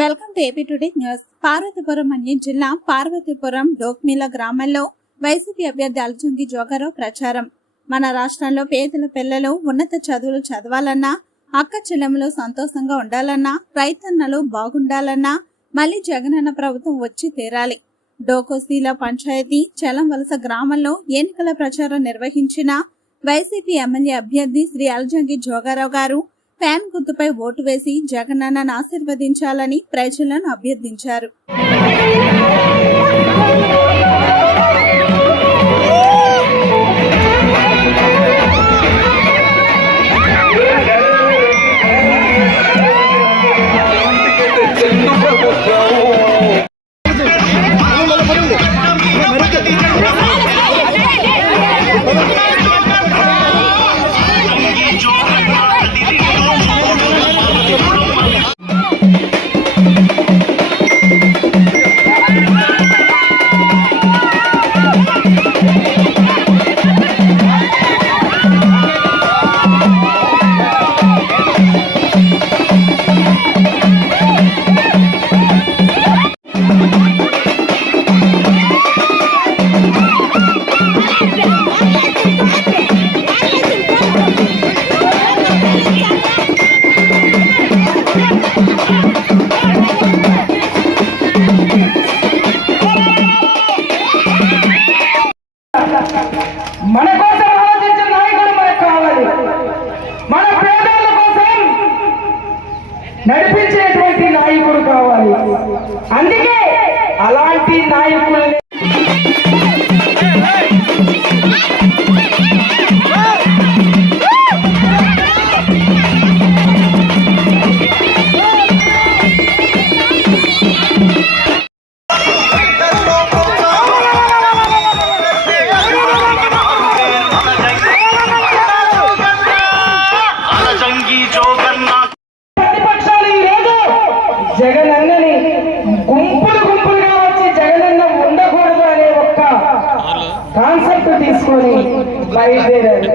Welcome to AP today news. Parvathipuram Manyam జిల్లా పార్వతీపురం డోక్మిల గ్రామంలో YCP అభ్యర్థి అల్జుంగి జోగారావు ప్రచారం. మన రాష్ట్రంలో పేదల పిల్లలు ఉన్నత చదువులు చదవాలన్నా అక్క చెల్లెములు సంతోషంగా ఉండాలన్నా రైతన్నలు బాగుండాలన్నా మళ్ళీ జగనన్న ప్రభుత్వం వచ్చి తీరాలి. డోకోసీల పంచాయతీ చలం వలస గ్రామంలో ఎన్నికల ప్రచారం నిర్వహించిన వైసీపీ ఎమ్మెల్యే అభ్యర్థి శ్రీ అల్జంగి జోగారావు గారు ఫ్యాన్ గుర్తుపై ఓటు వేసి జగనన్నను ఆశీర్వదించాలని ప్రజలను అభ్యర్థించారు. మన కోసం ఆలోచించే నాయకుడు మనకు కావాలి. మన పేదల కోసం నడిపించేటువంటి నాయకుడు కావాలి. అందుకే అలాంటి నాయకుల్ని జగనన్నని గుంపులు గుంపులుగా వచ్చి జగనన్న ఉండకూడదు అనే ఒక్క కాన్సెప్ట్ తీసుకొని బయలుదేరారు.